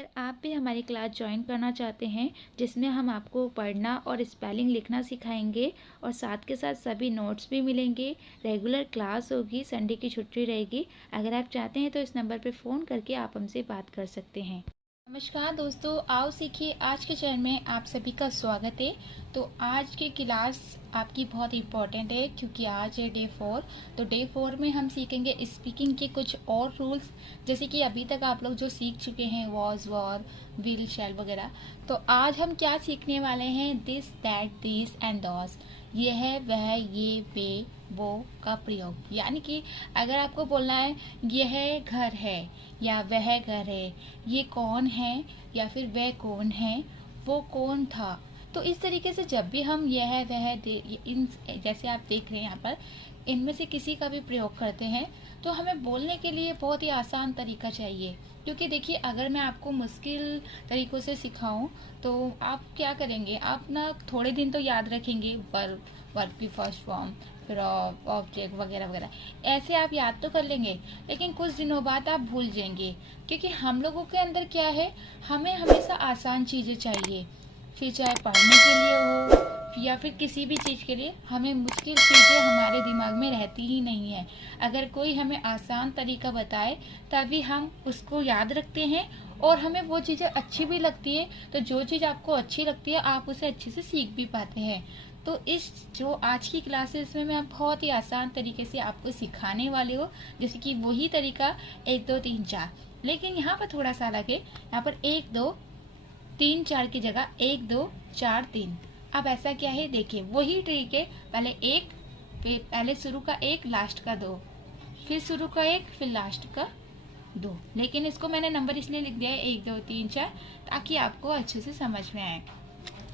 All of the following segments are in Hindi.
अगर आप भी हमारी क्लास ज्वाइन करना चाहते हैं जिसमें हम आपको पढ़ना और स्पेलिंग लिखना सिखाएंगे और साथ के साथ सभी नोट्स भी मिलेंगे, रेगुलर क्लास होगी, संडे की छुट्टी रहेगी। अगर आप चाहते हैं तो इस नंबर पर फ़ोन करके आप हमसे बात कर सकते हैं। नमस्कार दोस्तों, आओ सीखिए आज के चैनल में आप सभी का स्वागत है। तो आज की क्लास आपकी बहुत इम्पोर्टेंट है क्योंकि आज है डे 4। तो डे 4 में हम सीखेंगे स्पीकिंग के कुछ और रूल्स, जैसे कि अभी तक आप लोग जो सीख चुके हैं वॉज, वॉर, विल, शैल वगैरह। तो आज हम क्या सीखने वाले हैं, this, that, this and those. ये है, वह, ये, वे, वो का प्रयोग। यानी कि अगर आपको बोलना है यह घर है या वह घर है, ये कौन है या फिर वह कौन है, वो कौन था। तो इस तरीके से जब भी हम यह वह इन जैसे आप देख रहे हैं यहाँ पर, इनमें से किसी का भी प्रयोग करते हैं तो हमें बोलने के लिए बहुत ही आसान तरीका चाहिए। क्योंकि देखिए, अगर मैं आपको मुश्किल तरीकों से सिखाऊं तो आप क्या करेंगे, आप ना थोड़े दिन तो याद रखेंगे, वर्ब, वर्ब की फर्स्ट फॉर्म, फिर ऑब्जेक्ट वगैरह वगैरह, ऐसे आप याद तो कर लेंगे, लेकिन कुछ दिनों बाद आप भूल जाएंगे। क्योंकि हम लोगों के अंदर क्या है, हमें हमेशा आसान चीज़ें चाहिए, फिर चाहे पढ़ने के लिए हो या फिर किसी भी चीज़ के लिए। हमें मुश्किल चीज़ें हमारे दिमाग में रहती ही नहीं है। अगर कोई हमें आसान तरीका बताए तभी हम उसको याद रखते हैं और हमें वो चीज़ें अच्छी भी लगती है। तो जो चीज़ आपको अच्छी लगती है आप उसे अच्छे से सीख भी पाते हैं। तो इस जो आज की क्लासेस में मैं बहुत ही आसान तरीके से आपको सिखाने वाली हूँ, जैसे कि वही तरीका 1 2 3 4, लेकिन यहाँ पर थोड़ा सा अलग है। यहाँ पर 1 2 3 4 की जगह 1 2 4 3। अब ऐसा क्या है, देखिए वही ट्रिक है, पहले 1, फिर पहले शुरू का 1, लास्ट का 2, फिर शुरू का 1, फिर लास्ट का 2। लेकिन इसको मैंने नंबर इसलिए लिख दिया है 1 2 3 4 ताकि आपको अच्छे से समझ में आए।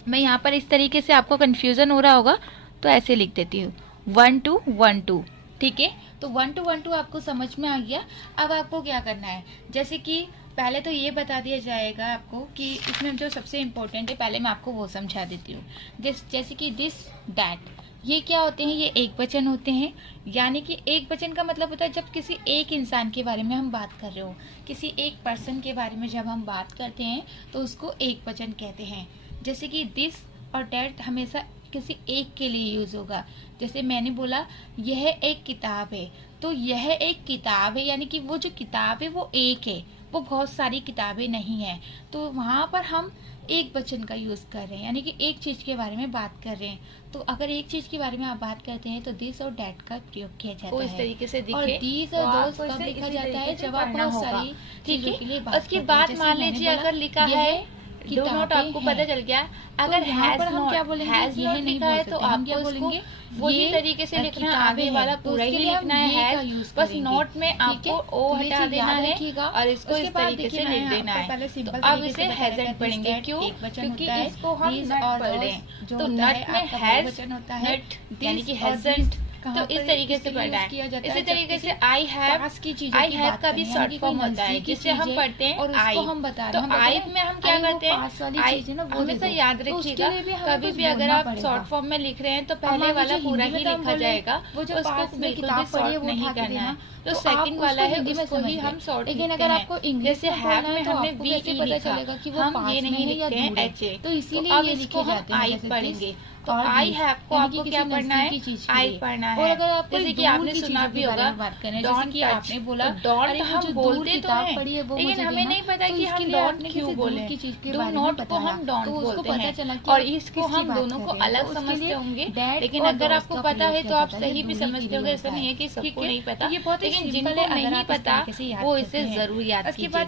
मैं यहाँ पर इस तरीके से, आपको कंफ्यूजन हो रहा होगा तो ऐसे लिख देती हूँ 1 2 1 2। ठीक है, तो 1 2 1 2 आपको समझ में आ गया। अब आपको क्या करना है, जैसे कि पहले तो ये बता दिया जाएगा आपको कि इसमें जो सबसे इम्पोर्टेंट है, पहले मैं आपको वो समझा देती हूँ। जैसे कि दिस, दैट, ये क्या होते हैं, ये एक वचन होते हैं। यानी कि एक वचन का मतलब होता है जब किसी एक इंसान के बारे में हम बात कर रहे हो, किसी एक पर्सन के बारे में जब हम बात करते हैं तो उसको एक वचन कहते हैं। जैसे कि दिस और डैट हमेशा किसी एक के लिए यूज होगा। जैसे मैंने बोला यह एक किताब है, तो यह एक किताब है, यानी कि वो जो किताब है वो एक है, वो बहुत सारी किताबें नहीं है। तो वहां पर हम एक वचन का यूज कर रहे हैं, यानी कि एक चीज के बारे में बात कर रहे हैं। तो अगर एक चीज के बारे में आप बात करते हैं तो दिस और डैट का प्रयोग किया जाता है। इस तरीके से दिखे, और दीज और दोस कब लिखा जाता है, जब आप बहुत सारी चीजों के लिए बात उसके बाद मान लीजिए अगर लिखा है डू नॉट, आपको पता चल गया। अगर तो यहाँ पर हम क्या बोलेंगे, यह नहीं लिखा है तो हम आपको क्या बोलेंगे, वही तरीके से लिखना है, आगे वाला पूरा ही लिखना है। बस नोट में आपको ओ हटा देना है और इसको इस तरीके से लिख देना है। तो अब इसे हैजेंट पढ़ेंगे, क्यों? क्योंकि इसको हम नट पढ़ रहे हैं। तो नट में हैज, नट यानी कि हैजेंट, तो इस तरीके से पढ़ना है। इसी तरीके से आई हैव का भी शॉर्ट फॉर्म होता है जिसे हम पढ़ते हैं आई। तो आई में हम क्या करते हैं, आई हमेशा याद रखिएगा, कभी भी अगर आप शॉर्ट फॉर्म में लिख रहे हैं तो पहले वाला पूरा ही लिखा जाएगा, उसको बिल्कुल भी शॉर्ट नहीं करना है। तो सेकंड वाला है उसको ही हम शॉर्ट लिखते हैं। अगर आपको इंग्लिश जैसे हैव में हमने वी ई लिखा, हम ये नहीं लिखते हैं एच ए, तो इसीलिए ये लिखे जाते हैं। आई पढ़ेंगे तो आई हैव को आपको क्या पढ़ना है, आई पढ़ना है। और अगर आपको जैसे कि आपने सुना भी होगा डोंट, कि आपने बोला डोंट हम बोलते तो हैं, लेकिन हमें नहीं पता कि हम डोंट क्यों बोले। डू नॉट को हम डोंट बोलते हैं और इसको हम दोनों को अलग समझते होंगे। लेकिन अगर आपको पता है तो आप सही भी समझते होंगे, ऐसा नहीं है कि सबको नहीं पता। लेकिन जिनको नहीं पता वो इसे जरूर याद कीजिएगा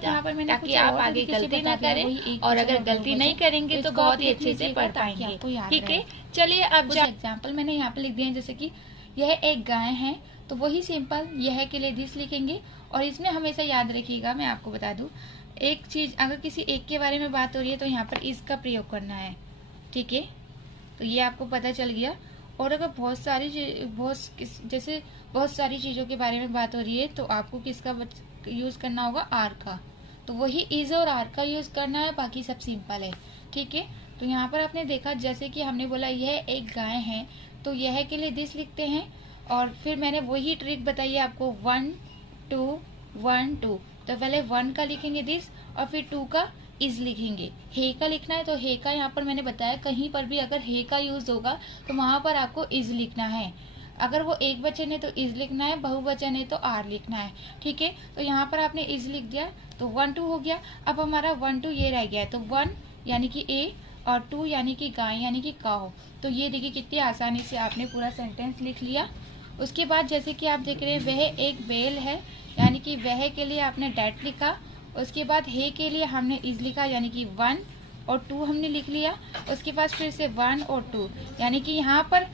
ताकि आप आगे गलती ना करें, और अगर गलती नहीं करेंगे तो बहुत ही अच्छे से पढ़ पाएंगे। ठीक है, चलिए अब एग्जाम्पल मैंने यहाँ पे लिख दिए हैं। जैसे कि यह एक गाय है, तो वही सिंपल यह के लिए दिस लिखेंगे। और इसमें हमेशा याद रखिएगा, मैं आपको बता दूं, एक चीज अगर किसी एक के बारे में बात हो रही है तो यहाँ पर इसका प्रयोग करना है। ठीक है, तो ये आपको पता चल गया। और अगर बहुत सारी चीजों के बारे में बात हो रही है तो आपको किसका यूज करना होगा, आर का। तो वही इज और आर का यूज करना है, बाकी सब सिंपल है। ठीक है, तो यहाँ पर आपने देखा, जैसे कि हमने बोला यह एक गाय है, तो यह के लिए दिस लिखते हैं। और फिर मैंने वही ट्रिक बताई है आपको, 1 2 1 2। तो पहले 1 का लिखेंगे दिस और फिर 2 का इज लिखेंगे। हे का लिखना है तो हे का यहाँ पर मैंने बताया कहीं पर भी अगर हे का यूज होगा तो वहां पर आपको इज लिखना है। अगर वो एक वचन है तो इज लिखना है, बहुवचन है तो आर लिखना है। ठीक है, तो यहाँ पर आपने इज लिख दिया तो 1 2 हो गया। अब हमारा 1 2 ये रह गया है, तो 1 यानी कि ए और 2 यानी कि गाय यानी कि काऊ। तो ये देखिए कितनी आसानी से आपने पूरा सेंटेंस लिख लिया। उसके बाद जैसे कि आप देख रहे हैं वह एक बेल है, यानी कि वह के लिए आपने डैट लिखा। उसके बाद हे के लिए हमने इज लिखा, यानी कि 1 और 2 हमने लिख लिया। उसके बाद फिर से 1 और 2, यानी कि यहाँ पर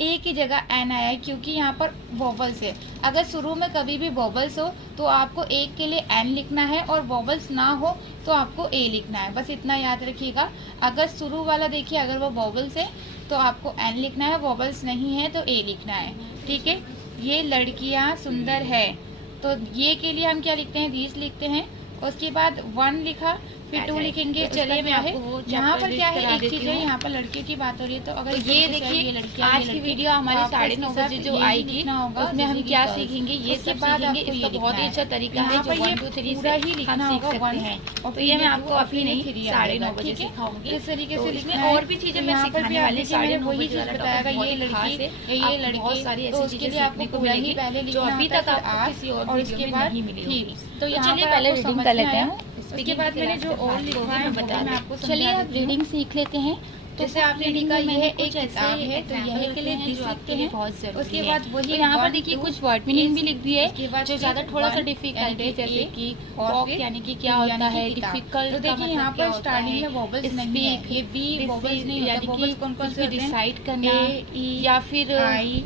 ए की जगह एन आया है क्योंकि यहाँ पर वॉवल्स है। अगर शुरू में कभी भी वॉवल्स हो तो आपको एक के लिए एन लिखना है और वॉवल्स ना हो तो आपको ए लिखना है, बस इतना याद रखिएगा। अगर शुरू वाला देखिए अगर वो वॉवल्स है तो आपको एन लिखना है, वॉवल्स नहीं है तो ए लिखना है। ठीक है, ये लड़कियां सुंदर है तो ये के लिए हम क्या लिखते हैं, दीज लिखते हैं। उसके बाद 1 लिखा, फिर 2 लिखेंगे। चलिए मैं आपको यहाँ पर क्या है, एक चीज है, यहाँ पर लड़कियों की बात हो रही है तो अगर ये देखिए आज की वीडियो हमारे 9:30 बजे जो आएगी उसमें हम क्या सीखेंगे, ये सब सीखेंगे। इसका बहुत ही अच्छा तरीका है जो 1 2 3 पूरा ही लिखना सीख सकते हैं। तो ये मैं आपको अभी नहीं 9:30 बजे सिखाऊंगी। इस तरीके से इसमें और भी चीजें मैं सिखाने वाली, वही चीज बताएगा ये लड़की ये लड़की, बहुत सारी ऐसी चीजें सीखने को मिलेगी जो अभी तक आपको किसी और इसके बाद नहीं मिली। तो चलिए पहले रीडिंग कर लेते हैं, उसके बाद मैंने जो और लिखा है बता मैं आपको। चलिए आप रीडिंग सीख लेते हैं। जैसे आपने लिखा यह एक किताब है तो यह के लिए दिस लिखते हैं बहुत जरूरी है। उसके बाद वही यहाँ पर देखिए कुछ वर्ड मीनिंग भी लिख दी है जो ज्यादा थोड़ा सा डिफिकल्ट है, जैसे कि वॉक यानी कि क्या होता है, डिफिकल्ट। तो देखिए यहाँ पर स्टार्टिंग में वॉवल्स नहीं है, ये बी वॉवल्स नहीं यानी कि कौन कौन से डिसाइड करना या फिर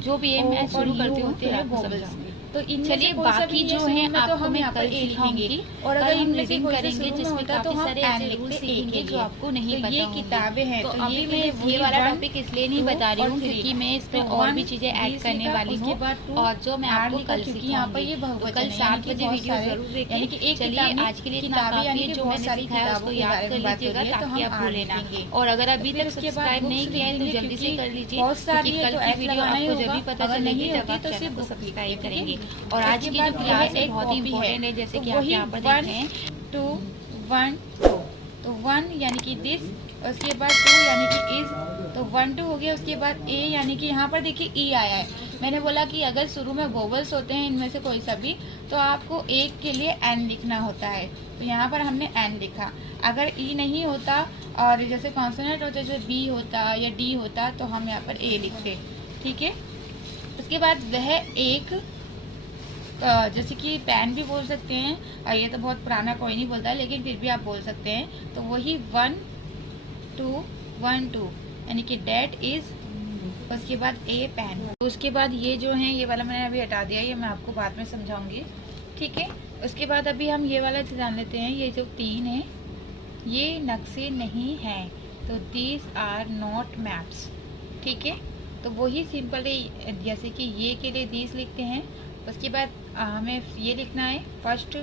जो भी है मैं शुरू करते होते हैं वॉवल्स। तो चलिए बाकी जो है आपको मैं कल सिखाऊंगी और अगर हम रीडिंग करेंगे जिसमें काफी सारे ऐसे रूल सीखेंगे जो आपको नहीं पता। ये किताबें हैं तो अभी मैं ये वाला टॉपिक इसलिए नहीं बता रही हूँ क्योंकि मैं इसमें और भी चीजें ऐड करने वाली हूँ और जो मैं आपको कल सिखाऊंगी। तो कल 7 बजे वीडियो जरूर देखिए। चलिए आज के लिए इतना काफी है, जो मैंने सिखाया उसको याद कर लीजिएगा ताकि आप भूले ना। और अगर अभी तक सब्सक्राइब नहीं किया है तो जल्दी से कर लीजिए क्योंकि कल की वीडियो आपको जब भी पता चलेगी जब आप चैनल को सब्सक्राइब करेंगे। और आज की जो क्लास है बहुत ही इम्पोर्टेंट है, जैसे कि आप यहाँ पर देख रहे हैं 2 1 2। तो 1 यानी कि दिस, उसके बाद 2 यानी कि इज, तो 1 2 हो गया। उसके बाद ए यानी कि यहाँ पर देखिए ई आया है। मैंने बोला कि अगर शुरू में वोवल्स होते हैं इनमें से कोई सा भी तो आपको एक के लिए एन लिखना होता है, तो यहाँ पर हमने एन लिखा। अगर ई नहीं होता और जैसे कॉन्सोनेंट होता जैसे बी होता या डी होता तो हम यहाँ पर ए लिखते। ठीक है, उसके बाद वह एक जैसे कि पेन भी बोल सकते हैं, ये तो बहुत पुराना कोई नहीं बोलता है लेकिन फिर भी आप बोल सकते हैं। तो वही 1 2 1 2 यानी कि डेट इज, उसके बाद ए पेन। उसके बाद ये जो है ये वाला मैंने अभी हटा दिया, ये मैं आपको बाद में समझाऊंगी। ठीक है, उसके बाद अभी हम ये वाला जान लेते हैं। ये जो 3 है ये नक्शे नहीं हैं, तो दीज आर नॉट मैप्स। ठीक है, तो वही सिंपल है, जैसे कि ये के लिए दीज लिखते हैं। उसके बाद हमें ये लिखना है फर्स्ट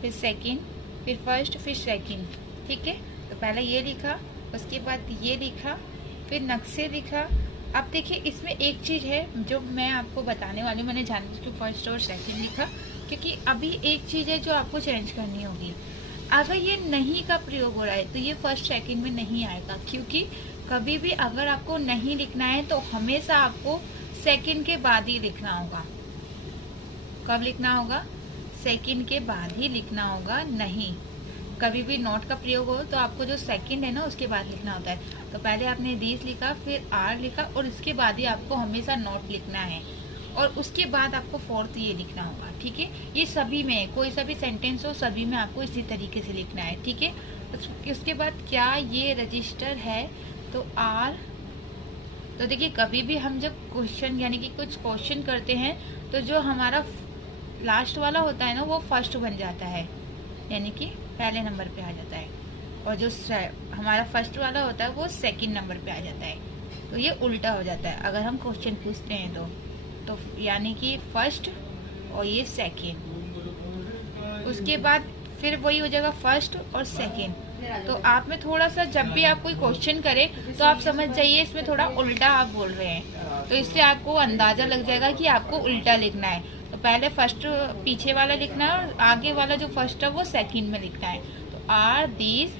फिर सेकंड फिर फर्स्ट फिर सेकंड। ठीक है, तो पहले ये लिखा, उसके बाद ये लिखा, फिर नक्शे लिखा। अब देखिए इसमें एक चीज़ है जो मैं आपको बताने वाली हूँ, मैंने जाने के फर्स्ट और सेकंड लिखा क्योंकि अभी एक चीज़ है जो आपको चेंज करनी होगी। अगर ये नहीं का प्रयोग हो रहा है तो ये फर्स्ट सेकंड में नहीं आएगा, क्योंकि कभी भी अगर आपको नहीं लिखना है तो हमेशा आपको सेकंड के बाद ही लिखना होगा। कब लिखना होगा? सेकंड के बाद ही लिखना होगा। नहीं, कभी भी नॉट का प्रयोग हो तो आपको जो सेकंड है ना उसके बाद लिखना होता है। तो पहले आपने दिस लिखा, फिर आर लिखा और इसके बाद ही आपको हमेशा नॉट लिखना है और उसके बाद आपको फोर्थ ये लिखना होगा। ठीक है, ये सभी में कोई सा भी सेंटेंस हो सभी में आपको इसी तरीके से लिखना है। ठीक है, उसके बाद क्या ये रजिस्टर है, तो आर। तो देखिए कभी भी हम जब क्वेश्चन यानी कि कुछ क्वेश्चन करते हैं तो जो हमारा लास्ट वाला होता है ना वो फर्स्ट बन जाता है, यानी कि पहले नंबर पे आ जाता है, और जो हमारा फर्स्ट वाला होता है वो सेकंड नंबर पे आ जाता है। तो ये उल्टा हो जाता है अगर हम क्वेश्चन पूछते हैं तो यानी कि फर्स्ट और ये सेकंड। उसके बाद फिर वही हो जाएगा फर्स्ट और सेकंड। तो आप में थोड़ा सा जब भी आप कोई क्वेश्चन करें तो आप समझ जाइए इसमें थोड़ा उल्टा आप बोल रहे हैं, तो इससे आपको अंदाजा लग जाएगा कि आपको उल्टा लिखना है। तो पहले फर्स्ट पीछे वाला लिखना है और आगे वाला जो फर्स्ट है वो सेकंड में लिखना है। तो आर दीज,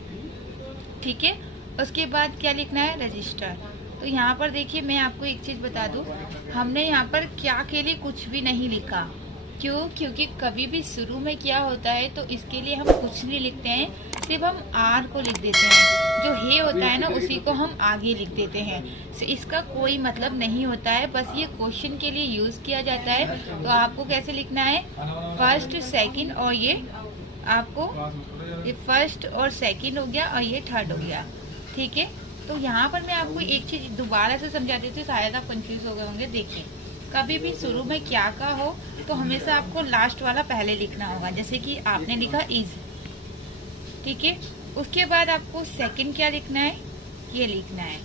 ठीक है। उसके बाद क्या लिखना है, रजिस्टर। तो यहाँ पर देखिए मैं आपको एक चीज बता दूं, हमने यहाँ पर क्या के लिए कुछ भी नहीं लिखा। क्यों? क्योंकि कभी भी शुरू में क्या होता है तो इसके लिए हम कुछ नहीं लिखते हैं, सिर्फ हम आर को लिख देते हैं। जो हे होता है ना उसी को हम आगे लिख देते हैं। इसका कोई मतलब नहीं होता है, बस ये क्वेश्चन के लिए यूज किया जाता है। तो आपको कैसे लिखना है, फर्स्ट सेकंड, और ये आपको ये फर्स्ट और सेकंड हो गया और ये थर्ड हो गया, ठीक है। तो यहाँ पर मैं आपको एक चीज दोबारा से समझा देती हूँ, शायद आप कंफ्यूज हो गए होंगे। देखिए कभी भी शुरू में क्या का हो तो हमेशा आपको लास्ट वाला पहले लिखना होगा। जैसे कि आपने लिखा इज, ठीक है। उसके बाद आपको सेकंड क्या लिखना है, ये लिखना है,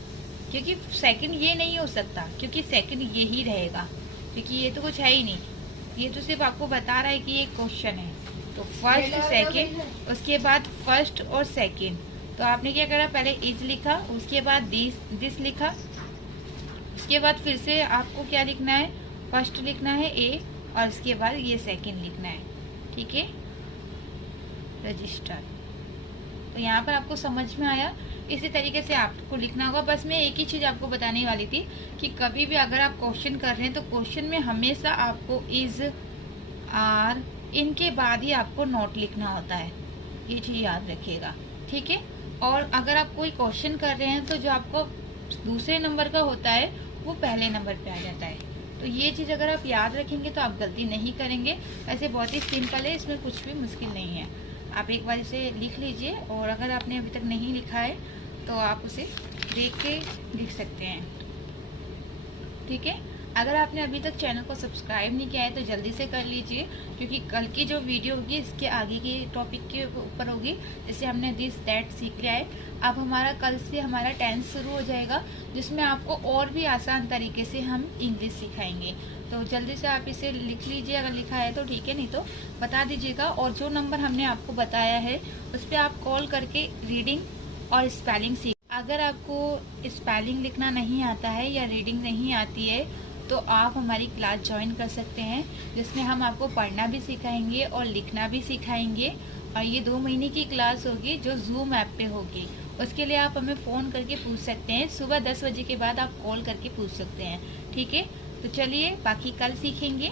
क्योंकि सेकंड ये नहीं हो सकता, क्योंकि सेकंड ये ही रहेगा, क्योंकि ये तो कुछ है ही नहीं। ये तो सिर्फ आपको बता रहा है कि ये क्वेश्चन है। तो फर्स्ट सेकंड, उसके बाद फर्स्ट और सेकंड। तो आपने क्या करा, पहले इज लिखा, उसके बाद दिस लिखा, उसके बाद फिर से आपको क्या लिखना है, फर्स्ट लिखना है ए, और उसके बाद ये सेकंड लिखना है, ठीक है, रजिस्टर। तो यहाँ पर आपको समझ में आया। इसी तरीके से आपको लिखना होगा। बस मैं एक ही चीज आपको बताने वाली थी कि कभी भी अगर आप क्वेश्चन कर रहे हैं तो क्वेश्चन में हमेशा आपको इज, आर, इनके बाद ही आपको नोट लिखना होता है। ये चीज याद रखिएगा, ठीक है। और अगर आप कोई क्वेश्चन कर रहे हैं तो जो आपको दूसरे नंबर का होता है वो पहले नंबर पे आ जाता है। तो ये चीज अगर आप याद रखेंगे तो आप गलती नहीं करेंगे। ऐसे बहुत ही सिंपल है, इसमें कुछ भी मुश्किल नहीं है। आप एक बार इसे लिख लीजिए, और अगर आपने अभी तक नहीं लिखा है तो आप उसे देख के लिख सकते हैं, ठीक है। अगर आपने अभी तक चैनल को सब्सक्राइब नहीं किया है तो जल्दी से कर लीजिए, क्योंकि कल की जो वीडियो होगी इसके आगे की टॉपिक के ऊपर होगी। जैसे हमने दिस दैट सीख लिया है, अब हमारा कल से हमारा टेंस शुरू हो जाएगा, जिसमें आपको और भी आसान तरीके से हम इंग्लिश सिखाएंगे। तो जल्दी से आप इसे लिख लीजिए, अगर लिखा है तो ठीक है, नहीं तो बता दीजिएगा। और जो नंबर हमने आपको बताया है उस पर आप कॉल करके रीडिंग और स्पेलिंग सीख। अगर आपको स्पेलिंग लिखना नहीं आता है या रीडिंग नहीं आती है तो आप हमारी क्लास ज्वाइन कर सकते हैं, जिसमें हम आपको पढ़ना भी सिखाएंगे और लिखना भी सिखाएंगे। और ये 2 महीने की क्लास होगी जो जूम ऐप पे होगी। उसके लिए आप हमें फ़ोन करके पूछ सकते हैं, सुबह 10 बजे के बाद आप कॉल करके पूछ सकते हैं, ठीक है। तो चलिए बाकी कल सीखेंगे।